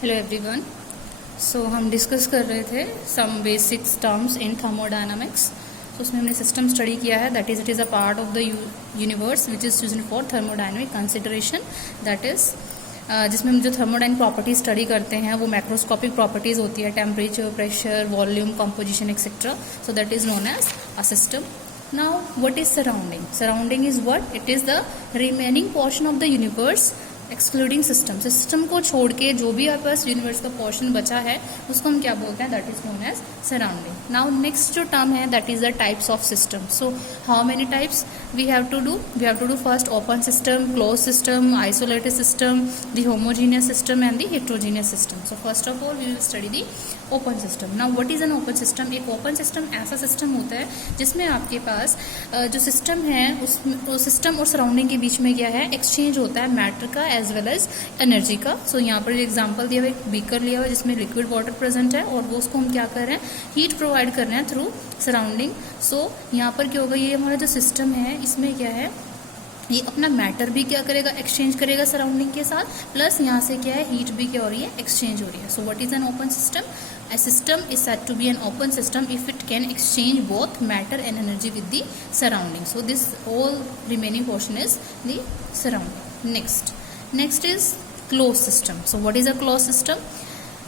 Hello everyone. सो हम discuss कर रहे थे some basics terms in thermodynamics. तो उसमें हमने सिस्टम स्टडी किया है, that is a part of the universe which is used for thermodynamic consideration. That is जिसमें हम जो थर्मोडायनामिक प्रॉपर्टीज स्टडी करते हैं वो मैक्रोस्कोपिक प्रॉपर्टीज होती है, temperature, pressure, volume, composition etcetera. So that is known as a system. Now what is surrounding? Surrounding is what? It is the remaining portion of the universe excluding system. System को छोड़ के जो भी आपके पास universe का portion बचा है उसको हम क्या बोलते हैं? That is known as surrounding. Now next जो टर्म है that is the types of system. So how many types we have to do? We have to do first open system, close system, isolated system, the homogeneous system and the heterogeneous system. So first of all we will study the open system. Now what is an open system? एक open system ऐसा system होता है जिसमें आपके पास जो system है उस system और सराउंडिंग के बीच में क्या है? एक्सचेंज होता है मैटर का एज वेल एज एनर्जी का। सो यहाँ पर एग्जांपल दिया हुआ एक बीकर लिया हुआ है जिसमें लिक्विड वाटर प्रेजेंट है और वो उसको हम क्या कर रहे हैं? हीट प्रोवाइड कर रहे हैं थ्रू सराउंडिंग। सो यहाँ पर क्या होगा? ये हमारा जो सिस्टम है इसमें क्या है? ये अपना मैटर भी क्या करेगा? एक्सचेंज करेगा सराउंडिंग के साथ, प्लस यहाँ से क्या है? हीट भी क्या हो रही है? एक्सचेंज हो रही है। सो what is an open system? A system is said to be an open system if it can exchange both matter and energy with the surrounding. So this whole remaining portion is the surrounding. Next is closed system. So what is a closed system?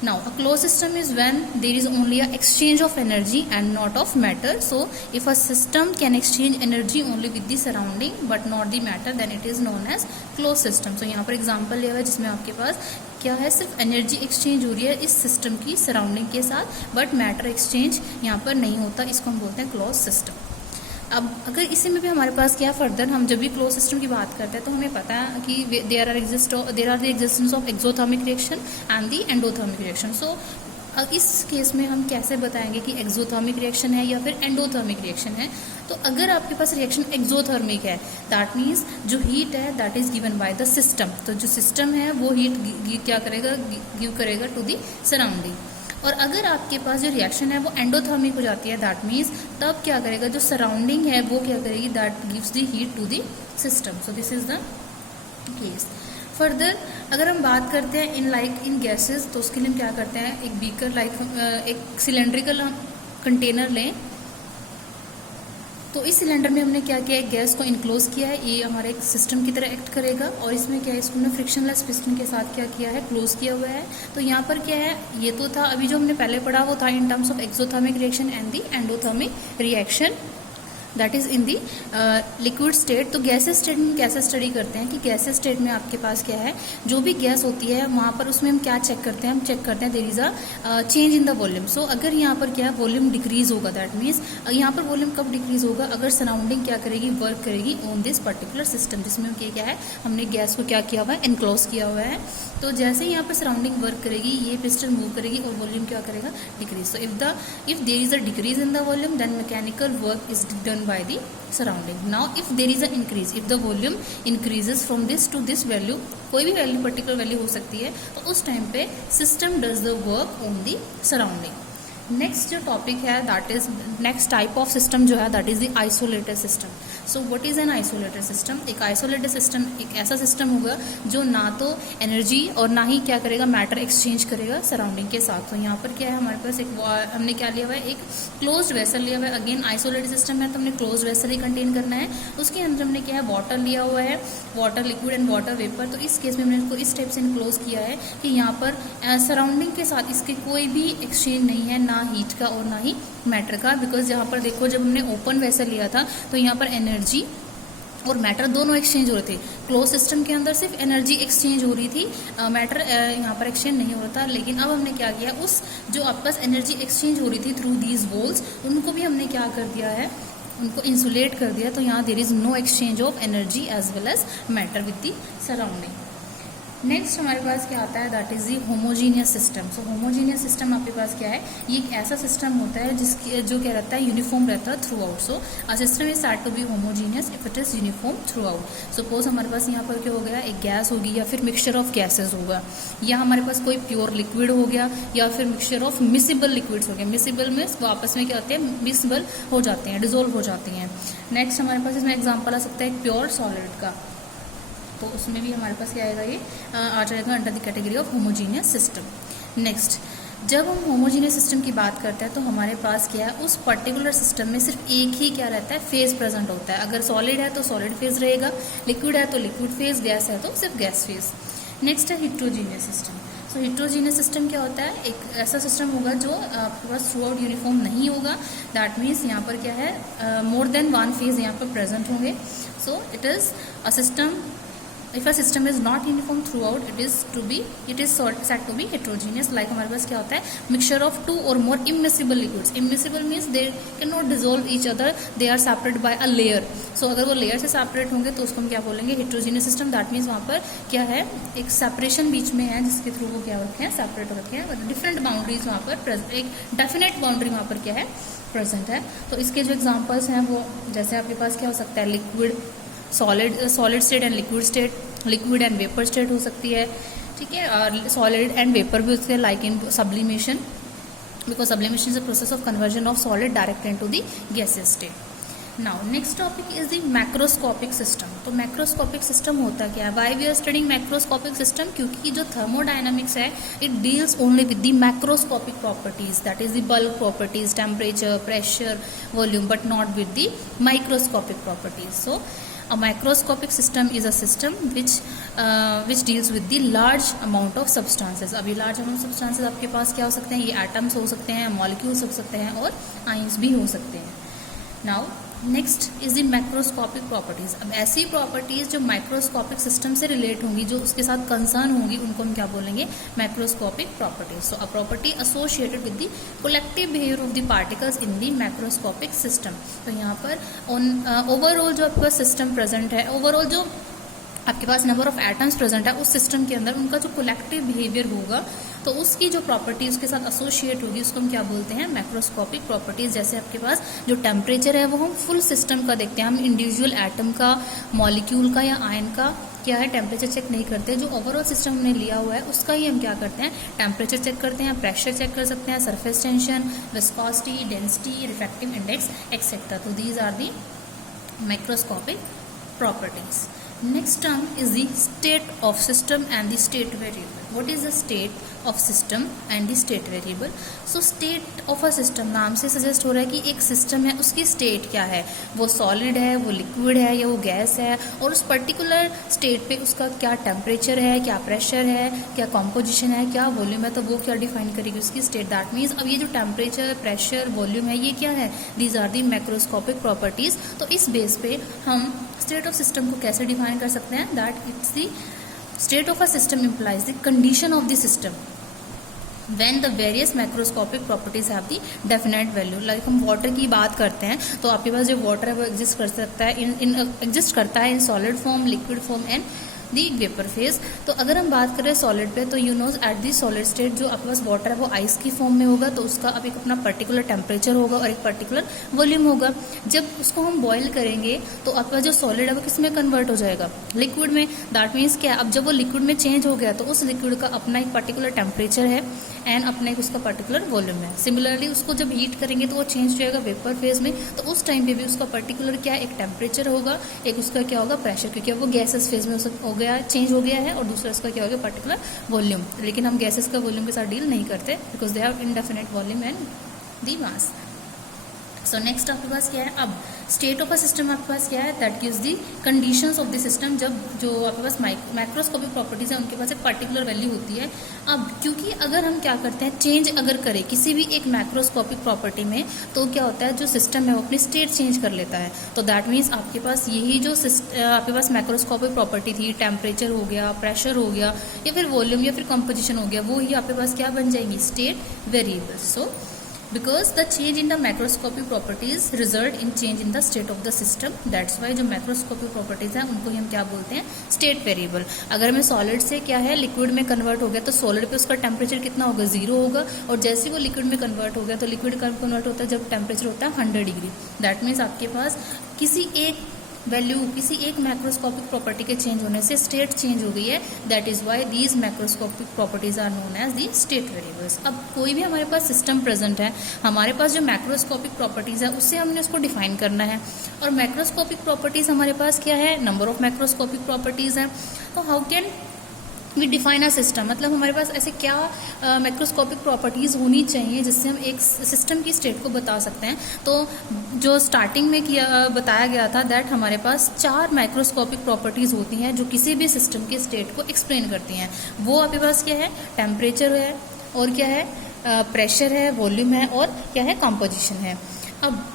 Now a closed system is when there is only a exchange of energy and not of matter. So if a system can exchange energy only with the surrounding but not the matter, then it is known as closed system. So यहाँ पर example लिया हुआ है जिसमें आपके पास क्या है? सिर्फ एनर्जी एक्सचेंज हो रही है इस सिस्टम की सराउंडिंग के साथ, बट मैटर एक्सचेंज यहाँ पर नहीं होता। इसको हम बोलते हैं क्लोज सिस्टम। अब अगर इसी में भी हमारे पास क्या फर्दर हम जब भी क्लोज सिस्टम की बात करते हैं तो हमें पता है कि there are the existence of exothermic reaction and the endothermic reaction. So इस केस में हम कैसे बताएंगे कि एक्सोथर्मिक रिएक्शन है या फिर एंडोथर्मिक रिएक्शन है? तो अगर आपके पास रिएक्शन एक्सोथर्मिक है दैट मीन्स जो हीट है that is given by the system. तो जो सिस्टम है वो हीट क्या करेगा? गिव करेगा टू द सराउंडिंग। और अगर आपके पास जो रिएक्शन है वो एंडोथर्मिक हो जाती है दैट मीन्स तब क्या करेगा? जो सराउंडिंग है वो क्या करेगी? That gives the heat to the system. So this is the case. Further अगर हम बात करते हैं इन गैसेस तो उसके लिए हम क्या करते हैं? एक बीकर एक सिलेंड्रिकल कंटेनर लें। तो इस सिलेंडर में हमने क्या किया? एक गैस को इनक्लोज किया है। ये हमारे एक सिस्टम की तरह एक्ट करेगा और इसमें क्या है? इसको हमने फ्रिक्शनलेस पिस्टन के साथ क्या किया है? क्लोज किया हुआ है। तो यहाँ पर क्या है? ये तो था अभी जो हमने पहले पढ़ा वो था in terms of exothermic reaction and the endothermic reaction that is in the liquid state. तो गैसेस स्टेट में कैसे स्टडी करते हैं कि गैसेस स्टेट में आपके पास क्या है? जो भी गैस होती है वहाँ पर उसमें हम क्या चेक करते हैं? हम चेक करते हैं there is a change in the volume. So अगर यहाँ पर क्या है? वॉल्यूम डिक्रीज होगा दैट मीन्स यहाँ पर वॉल्यूम कब डिक्रीज होगा? अगर सराउंडिंग क्या करेगी? वर्क करेगी ऑन दिस पर्टिकुलर सिस्टम जिसमें क्या है? हमने गैस को क्या किया हुआ है? इनक्लोज किया हुआ है। तो जैसे ही यहाँ पर सराउंडिंग वर्क करेगी ये पिस्टन मूव करेगी और वॉल्यूम क्या करेगा? Decrease. So if there is a decrease in the volume then mechanical work is done by the surrounding. Now if there is an increase, if the volume increases from this to this value, कोई भी value particular value हो सकती है, तो उस time पे system does the work on the surrounding. Next जो topic है that is next type of system जो है that is the isolated system. So what is an isolated system? एक आइसोलेटेड सिस्टम एक ऐसा सिस्टम होगा जो ना तो एनर्जी और ना ही क्या करेगा? मैटर एक्सचेंज करेगा सराउंडिंग के साथ। तो यहाँ पर क्या है? हमारे पास एक हमने क्या लिया हुआ है? एक क्लोज्ड वेसल लिया हुआ है। अगेन आइसोलेटेड सिस्टम है तो हमने क्लोज्ड वेसल ही कंटेन करना है। उसके अंदर हमने क्या है? वाटर लिया हुआ है, water liquid and water vapour. तो इस केस में हमने इसको इस टाइप से इनक्लोज किया है कि यहाँ पर सराउंडिंग के साथ इसके कोई भी एक्सचेंज नहीं है, ना हीट का और ना ही मैटर का। बिकॉज यहाँ पर देखो जब हमने ओपन वेसल लिया था तो यहाँ पर एनर्जी और मैटर दोनों एक्सचेंज हो रहे थे। क्लोज सिस्टम के अंदर सिर्फ एनर्जी एक्सचेंज हो रही थी, मैटर यहाँ पर एक्सचेंज नहीं हो रहा था। लेकिन अब हमने क्या किया? उस जो आपके पास एनर्जी एक्सचेंज हो रही थी थ्रू दीज वॉल्स उनको भी हमने क्या कर दिया है? उनको इंसुलेट कर दिया। तो यहाँ there is no exchange of energy as well as matter with the surrounding. Next हमारे पास क्या आता है? That is the homogeneous system. So homogeneous system आपके पास क्या है? ये एक ऐसा सिस्टम होता है जिसकी जो क्या रहता है? यूनिफॉर्म रहता है throughout. So a system is said to be homogeneous if it is uniform throughout. Suppose हमारे पास यहाँ पर क्या हो गया? एक गैस होगी या फिर मिक्सचर ऑफ गैसेज होगा, या हमारे पास कोई प्योर लिक्विड हो गया या फिर मिक्सचर ऑफ मिसिबल लिक्विड्स हो गया। मिसिबल में वो आपस में क्या होते हैं? मिसिबल हो जाते हैं, डिजोल्व हो जाती हैं। नेक्स्ट हमारे पास इसमें एग्जाम्पल आ सकता है एक प्योर सॉलिड का। तो उसमें भी हमारे पास क्या आएगा, ये आ जाएगा under the category of homogeneous system. Next, जब हम होमोजीनियस सिस्टम की बात करते हैं तो हमारे पास क्या है, उस पर्टिकुलर सिस्टम में सिर्फ एक ही क्या रहता है, फेज प्रेजेंट होता है। अगर सॉलिड है तो सॉलिड फेज रहेगा, लिक्विड है तो लिक्विड फेज, गैस है तो सिर्फ गैस फेज। नेक्स्ट है हिट्रोजीनियस सिस्टम। सो हिट्रोजीनियस सिस्टम क्या होता है, एक ऐसा सिस्टम होगा जो आपके पास थ्रू आउट यूनिफॉर्म नहीं होगा। दैट मीन्स यहाँ पर क्या है, मोर देन वन फेज यहाँ पर प्रेजेंट होंगे। So it is a system, if a system is not uniform throughout, it is said to be heterogeneous. Like हमारे पास क्या होता है, mixture of two or more immiscible liquids. Immiscible means they cannot dissolve each other, they are separated by a layer. So अगर वो layer से separate होंगे तो उसको हम क्या बोलेंगे, heterogeneous system. दैट मीन्स वहाँ पर क्या है, एक सेपरेशन बीच में है जिसके थ्रू वो क्या हो रखे हैं, सेपरेट हो रखे हैं। डिफरेंट बाउंड्रीज वहाँ पर, एक डेफिनेट बाउंड्री वहाँ पर क्या है, प्रेजेंट है। तो इसके जो एग्जाम्पल्स हैं वो जैसे आपके पास क्या हो सकता है, liquid, solid state and liquid state, liquid and vapour state हो सकती है, ठीक है। और सॉलिड एंड वेपर भी उसके like in sublimation, because sublimation is a process of conversion of solid directly into the gases state. Now next topic is the macroscopic system. तो macroscopic system होता क्या है, why we are studying macroscopic system, क्योंकि जो thermodynamics है it deals only with the macroscopic properties, that is the bulk properties, temperature, pressure, volume, but not with the microscopic properties. So a microscopic system is a system which deals with the large amount of substances. अभी large amount of substances आपके पास क्या हो सकते हैं, ये atoms हो सकते हैं, molecules हो सकते हैं और ions भी हो सकते हैं। Now next is the macroscopic properties. अब ऐसी प्रॉपर्टीज जो माइक्रोस्कोपिक सिस्टम से रिलेट होंगी, जो उसके साथ कंसर्न होंगी, उनको हम क्या बोलेंगे, macroscopic properties. So a property associated with the collective behaviour of the particles in the macroscopic system. तो यहाँ पर ओवरऑल जो आपका सिस्टम प्रेजेंट है, ओवरऑल जो आपके पास नंबर ऑफ एटम्स प्रेजेंट है उस सिस्टम के अंदर, उनका जो कलेक्टिव बिहेवियर होगा तो उसकी जो प्रॉपर्टी उसके साथ एसोसिएट होगी उसको हम क्या बोलते हैं, मैक्रोस्कोपिक प्रॉपर्टीज। जैसे आपके पास जो टेम्परेचर है वो हम फुल सिस्टम का देखते हैं, हम इंडिविजुअल एटम का, मॉलिक्यूल का या आयन का क्या है टेम्परेचर चेक नहीं करते। जो ओवरऑल सिस्टम हमने लिया हुआ है उसका ही हम क्या करते हैं, टेम्परेचर चेक करते हैं, प्रेशर चेक कर सकते हैं, surface tension, viscosity, density, refractive index etcetera. तो these are the macroscopic properties. Next term is the state of system and the state variable. What is the state of system and the state variable? So state of a system नाम से suggest हो रहा है कि एक system है, उसकी state क्या है, वो सॉलिड है, वो लिक्विड है या वो गैस है, और उस पर्टिकुलर स्टेट पे उसका क्या टेम्परेचर है, क्या प्रेशर है, क्या कॉम्पोजिशन है, क्या वॉल्यूम है, तो वो क्या डिफाइन करेगी उसकी स्टेट। दैट मीन्स अब ये जो टेम्परेचर, प्रेशर, वॉल्यूम है, ये क्या है, these are the macroscopic properties. तो इस बेस पे हम स्टेट ऑफ सिस्टम को कैसे डिफाइन कर सकते हैं, that it's the state of a system implies the condition of the system when the various macroscopic properties have the definite value। Like हम वाटर की बात करते हैं तो आपके पास जो वाटर है वो एग्जिस्ट कर सकता है एग्जिस्ट करता है in solid form, liquid form and the vapour phase. तो अगर हम बात करें सॉलिड पे तो you knows at the solid state जो आपके पास वाटर है वो आइस की फॉर्म में होगा, तो उसका अब एक अपना पर्टिकुलर टेम्परेचर होगा और एक पर्टिकुलर वॉल्यूम होगा। जब उसको हम बॉईल करेंगे तो आपके पास जो सॉलिड है वो किस में कन्वर्ट हो जाएगा, लिक्विड में। दैट मीन्स क्या, अब जब वो लिक्विड में चेंज हो गया तो उस लिक्विड का अपना एक पर्टिकुलर टेम्परेचर है एंड अपना एक उसका पर्टिकुलर वॉल्यूम है। सिमिलरली उसको जब हीट करेंगे तो वो चेंज हो जाएगा वेपर फेज में, तो उस टाइम पे भी उसका पर्टिकुलर क्या एक टेम्परेचर होगा, एक उसका क्या होगा प्रेशर, क्योंकि वो गैसेस फेज में हो गया, चेंज हो गया है, और दूसरा उसका क्या हो गया पर्टिकुलर वॉल्यूम। लेकिन हम गैसेस का वॉल्यूम के साथ डील नहीं करते because they have indefinite volume and the mass. So next आपके पास क्या है, अब स्टेट ऑफ अ सिस्टम आपके पास क्या है, that gives the conditions of the system. जब जो आपके पास मैक्रोस्कोपिक प्रॉपर्टीज है उनके पास एक पर्टिकुलर वैल्यू होती है। अब क्योंकि अगर हम क्या करते हैं, चेंज अगर करें किसी भी एक मैक्रोस्कोपिक प्रॉपर्टी में, तो क्या होता है जो सिस्टम है वो अपनी स्टेट चेंज कर लेता है। तो दैट मीन्स आपके पास यही जो आपके पास मैक्रोस्कोपिक प्रॉपर्टी थी, टेम्परेचर हो गया, प्रेशर हो गया, या फिर वॉल्यूम या फिर कंपोजिशन हो गया, वो ही आपके पास क्या बन जाएंगी, state variable. So because the change in the macroscopic properties result in change in the state of the system, that's why जो macroscopic properties हैं उनको ही हम क्या बोलते हैं, state variable। अगर मैं solid से क्या है लिक्विड में कन्वर्ट हो गया तो solid पे उसका टेम्परेचर कितना होगा, 0 होगा, और जैसे वो लिक्विड में कन्वर्ट हो गया तो लिक्विड कन्वर्ट होता है जब टेम्परेचर होता है 100 डिग्री। दैट मीन्स आपके पास किसी एक वैल्यू किसी एक मैक्रोस्कोपिक प्रॉपर्टी के चेंज होने से स्टेट चेंज हो गई है, that is why these macroscopic properties are known as the state variables. अब कोई भी हमारे पास सिस्टम प्रेजेंट है, हमारे पास जो मैक्रोस्कोपिक प्रॉपर्टीज है उससे हमने उसको डिफाइन करना है। और मैक्रोस्कोपिक प्रॉपर्टीज हमारे पास क्या है, नंबर ऑफ मैक्रोस्कोपिक प्रॉपर्टीज है। तो how can we define a system, मतलब हमारे पास ऐसे क्या मैक्रोस्कोपिक प्रॉपर्टीज़ होनी चाहिए जिससे हम एक सिस्टम की स्टेट को बता सकते हैं। तो जो स्टार्टिंग में बताया गया था दैट हमारे पास 4 मैक्रोस्कोपिक प्रॉपर्टीज़ होती हैं जो किसी भी सिस्टम की स्टेट को एक्सप्लेन करती हैं। वो आपके पास क्या है, टेम्परेचर है, और क्या है, प्रेशर है, वॉल्यूम है, और क्या है, कॉम्पोजिशन है। अब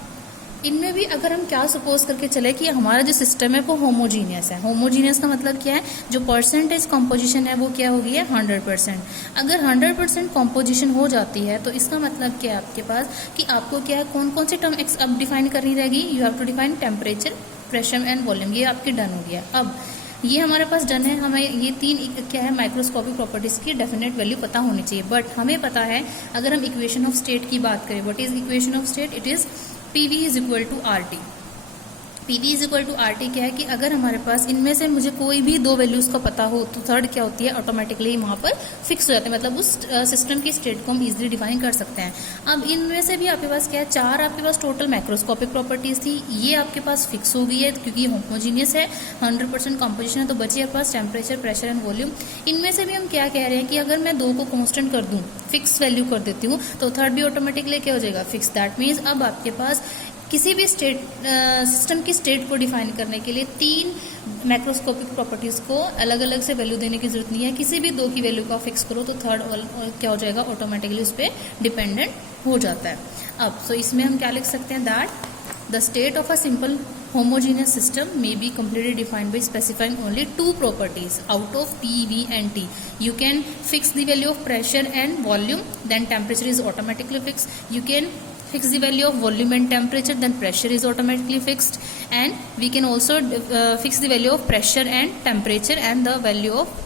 इनमें भी अगर हम क्या सपोज करके चले कि हमारा जो सिस्टम है वो होमोजीनियस है। होमोजीनियस का मतलब क्या है, जो परसेंटेज कॉम्पोजिशन है वो क्या होगी है 100%। अगर 100% कॉम्पोजिशन हो जाती है तो इसका मतलब क्या है आपके पास कि आपको क्या है, कौन कौन सी टर्म अब डिफाइन करनी रहेगी, you have to define temperature, pressure and volume. ये आपकी डन हो गया। अब ये हमारे पास डन है, हमें ये 3 क्या है माइक्रोस्कोपिक प्रॉपर्टीज की डेफिनेट वैल्यू पता होनी चाहिए। बट हमें पता है, अगर हम इक्वेशन ऑफ स्टेट की बात करें, what is equation of state, it is PV is equal to RT। PV is equal to RT क्या है कि अगर हमारे पास इनमें से मुझे कोई भी 2 वैल्यूज का पता हो तो थर्ड क्या होती है, ऑटोमेटिकली वहाँ पर फिक्स हो जाते हैं, मतलब उस सिस्टम की स्टेट को हम इजीली डिफाइन कर सकते हैं। अब इनमें से भी आपके पास क्या है, 4 आपके पास टोटल मैक्रोस्कोपिक प्रॉपर्टीज थी, ये आपके पास फिक्स हो गई है क्योंकि होमोजीनियस है, 100% कॉम्पोजिशन है। तो बची आपके पास टेम्परेचर, प्रेशर एंड वॉल्यूम। इनमें से भी हम क्या कह रहे हैं कि अगर मैं 2 को कॉन्स्टेंट कर दूँ, फिक्स वैल्यू कर देती हूँ, तो थर्ड भी ऑटोमेटिकली क्या हो जाएगा, फिक्स। दैट मीन्स अब आपके पास किसी भी स्टेट सिस्टम की स्टेट को डिफाइन करने के लिए 3 मैक्रोस्कोपिक प्रॉपर्टीज को अलग अलग से वैल्यू देने की जरूरत नहीं है। किसी भी 2 की वैल्यू का फिक्स करो तो थर्ड क्या हो जाएगा, ऑटोमेटिकली उस पर डिपेंडेंट हो जाता है। अब सो इसमें हम क्या लिख सकते हैं, that the state of a simple homogeneous system may be completely defined by specifying only 2 properties out of P, V and T. You can fix the value of pressure and volume, then temperature is automatically fixed. You can fix the value of volume and temperature, then pressure is automatically fixed. And we can also fix the value of pressure and temperature, and the value of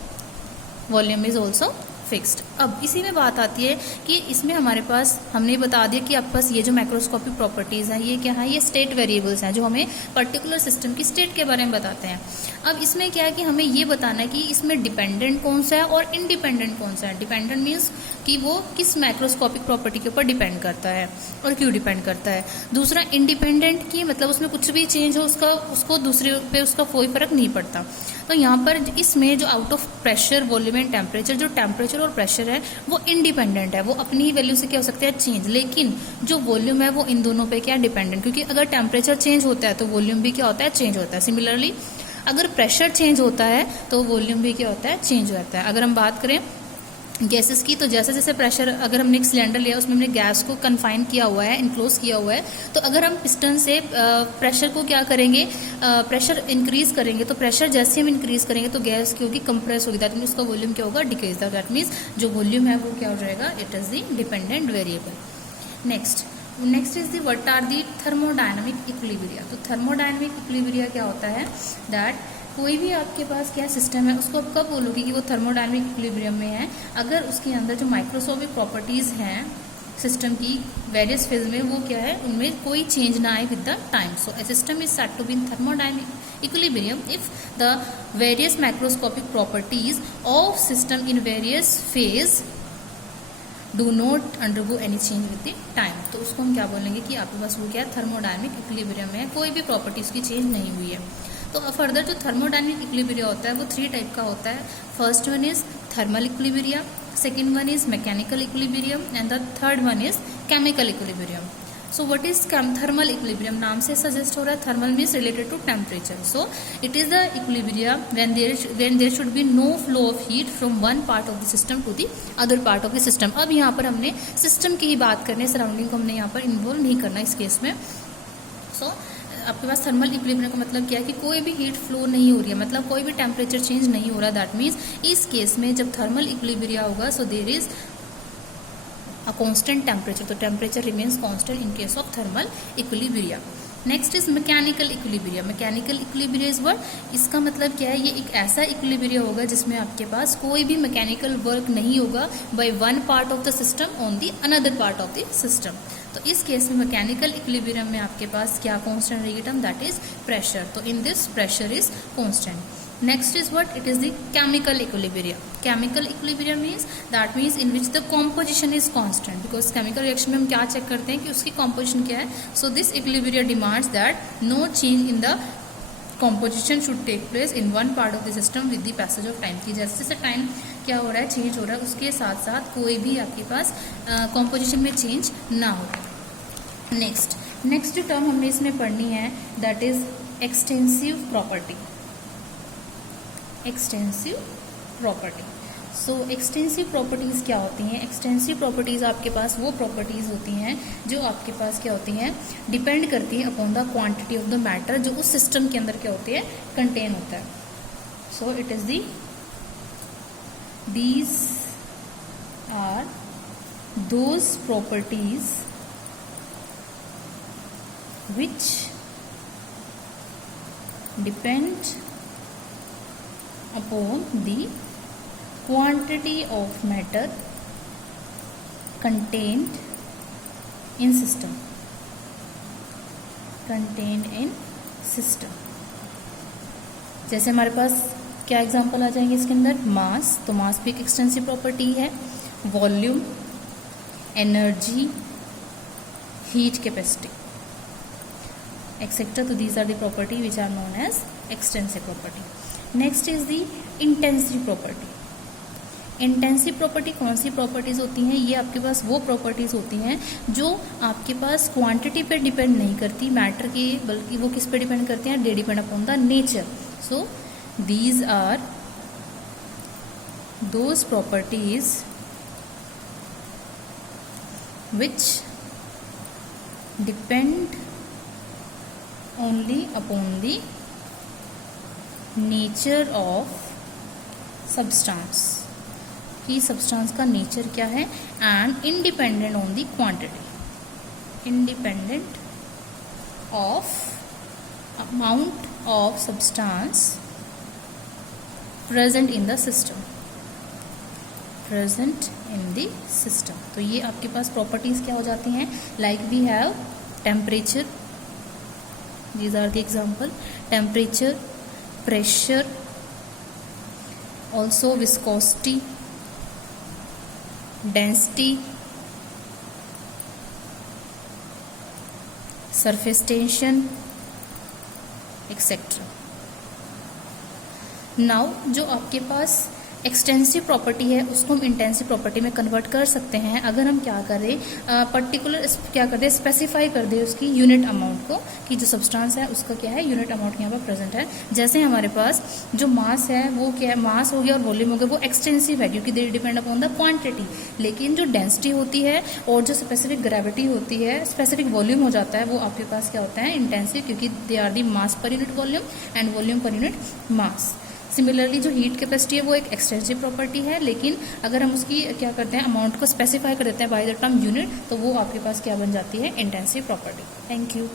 volume is also fixed. अब इसी में बात आती है कि इसमें हमारे पास हमने बता दिया कि आपके पास ये जो माइक्रोस्कोपिक प्रॉपर्टीज़ हैं ये क्या है, ये स्टेट वेरिएबल्स हैं जो हमें पर्टिकुलर सिस्टम की स्टेट के बारे में बताते हैं। अब इसमें क्या है कि हमें ये बताना है कि इसमें डिपेंडेंट कौन सा है और इंडिपेंडेंट कौन सा है। डिपेंडेंट मीन्स कि वो किस माइक्रोस्कोपिक प्रॉपर्टी के ऊपर डिपेंड करता है और क्यों डिपेंड करता है। दूसरा इंडिपेंडेंट की मतलब उसमें कुछ भी चेंज हो उसको दूसरे पे उसका कोई फर्क नहीं पड़ता। तो यहाँ पर इसमें जो out of pressure, volume and temperature, जो टेम्परेचर और प्रेशर है वो इंडिपेंडेंट है, वो अपनी ही वैल्यू से क्या हो सकते हैं, चेंज। लेकिन जो वॉल्यूम है वो इन दोनों पे क्या डिपेंडेंट, क्योंकि अगर टेम्परेचर चेंज होता है तो वॉल्यूम भी क्या होता है, चेंज होता है। सिमिलरली अगर प्रेशर चेंज होता है तो वॉल्यूम भी क्या होता है, चेंज होता है। अगर हम बात करें गैसेस की, तो जैसे जैसे प्रेशर, अगर हमने एक सिलेंडर लिया उसमें हमने गैस को कन्फाइन किया हुआ है, इनक्लोज किया हुआ है, तो अगर हम पिस्टन से प्रेशर को क्या करेंगे, प्रेशर इंक्रीज करेंगे, तो प्रेशर जैसे हम इंक्रीज करेंगे तो गैस की होगी कंप्रेस होगी, दैट मीन्स उसका वॉल्यूम क्या होगा, डिक्रीज। दैट मीन्स जो वॉल्यूम है वो क्या हो जाएगा, it is the dependent variable. Next is the what are the thermodynamic equilibria. तो थर्मोडायनामिक इक्विलिब्रिया क्या होता है, दैट कोई भी आपके पास क्या सिस्टम है उसको आप कब बोलोगे कि वो थर्मोडायनामिक इक्विलिब्रियम में है, अगर उसके अंदर जो माइक्रोस्कोपिक प्रॉपर्टीज हैं सिस्टम की वेरियस फेज में वो क्या है, उनमें कोई चेंज ना आए with the time. So a system is said to be in thermodynamic equilibrium if the various microscopic properties of system in various phase do not undergo any change with the time. तो उसको हम क्या बोलेंगे कि आपके पास वो क्या है, थर्मोडायनामिक इक्विलिब्रियम में कोई भी प्रॉपर्टी उसकी चेंज नहीं हुई है। तो फर्दर जो थर्मोडायनामिक इक्विलिब्रिया होता है वो 3 टाइप का होता है। First one is thermal equilibria, second one is mechanical equilibrium and the third one is chemical equilibrium. So what is thermal equilibrium, नाम से सजेस्ट हो रहा है, thermal means related to temperature. So it is the equilibria when there should be no flow of heat from one part of the system to the other part of the system. अब यहाँ पर हमने system की ही बात करनी है, surrounding को हमने यहाँ पर इन्वॉल्व नहीं करना इस केस में। सो आपके पास थर्मल इक्विलिब्रियम का मतलब क्या है कि कोई भी हीट फ्लो नहीं हो रही है, मतलब कोई भी टेम्परेचर चेंज नहीं हो रहा। दैट मीन्स इस केस में जब थर्मल इक्विलिब्रिया होगा so there is a constant temperature, तो temperature remains constant in case of thermal equilibria. Next is mechanical equilibrium. Mechanical equilibrium is what, इसका मतलब क्या है, ये एक ऐसा इक्विलिब्रियम होगा जिसमें आपके पास कोई भी मैकेनिकल वर्क नहीं होगा by one part of the system on the another part of the system. तो इस केस में मैकेनिकल इक्विलिब्रियम में आपके पास क्या कांस्टेंट रहेगी टर्म, दैट इज प्रेशर। तो in this pressure is constant. Next is what? It is the chemical equilibrium. Chemical equilibrium means in which the composition is constant, because chemical reaction में हम क्या check करते हैं कि उसकी composition क्या है. So this equilibrium demands that no change in the composition should take place in one part of the system with the passage of time. कि जैसे जैसे टाइम क्या हो रहा है, चेंज हो रहा है, उसके साथ साथ कोई भी आपके पास composition में चेंज ना हो. नेक्स्ट जो टर्म हमने इसमें पढ़नी है that is extensive property. Extensive property. So extensive properties क्या होती हैं? एक्सटेंसिव प्रॉपर्टीज़ आपके पास वो प्रॉपर्टीज़ होती हैं जो आपके पास क्या होती हैं, डिपेंड करती हैं upon the quantity of the matter जो उस सिस्टम के अंदर क्या होती है, कंटेन होता है. So it is these are those properties which depend upon the quantity of matter contained in system. जैसे हमारे पास क्या एग्जांपल आ जाएंगे इसके अंदर, मास. तो मास भी एक एक्सटेंसिव प्रॉपर्टी है. Volume, energy, heat capacity, etc. So these are the property which are known as extensive property. Next is the intensive property. Intensive property कौन सी प्रॉपर्टीज होती हैं? ये आपके पास वो प्रॉपर्टीज होती हैं जो आपके पास क्वांटिटी पे डिपेंड नहीं करती मैटर की, बल्कि वो किस पे डिपेंड करती हैं, they depend upon the nature. So these are those properties which depend only upon the nature of substance, कि substance का nature क्या है, and independent on the quantity, independent of amount of substance present in the system, present in the system. तो ये आपके पास properties क्या हो जाती हैं, like we have temperature, these are the example, temperature, pressure, also viscosity, density, surface tension, etc. Now जो आपके पास extensive property है उसको हम इंटेंसिव प्रॉपर्टी में कन्वर्ट कर सकते हैं अगर हम क्या करें, पर्टिकुलर क्या कर दें, स्पेसिफाई कर दें उसकी यूनिट अमाउंट को, कि जो सब्सटेंस है उसका क्या है, यूनिट अमाउंट यहाँ पर प्रेजेंट है. जैसे हमारे पास जो मास है वो क्या है, मास हो गया और वॉल्यूम हो गया, वो एक्सटेंसिव है क्योंकि दे डिपेंड अपॉन द क्वांटिटी. लेकिन जो डेंसिटी होती है और जो स्पेसिफिक ग्रेविटी होती है, स्पेसिफिक वॉल्यूम हो जाता है, वो आपके पास क्या होता है, इंटेंसिव, क्योंकि they are the mass per unit volume and volume per unit mass. Similarly जो हीट कैपेसिटी है वो एक एक्सटेंसिव प्रॉपर्टी है, लेकिन अगर हम उसकी क्या करते हैं, अमाउंट को स्पेसिफाई कर देते हैं बाय द टर्म यूनिट, तो वो आपके पास क्या बन जाती है, इंटेंसिव प्रॉपर्टी. Thank you.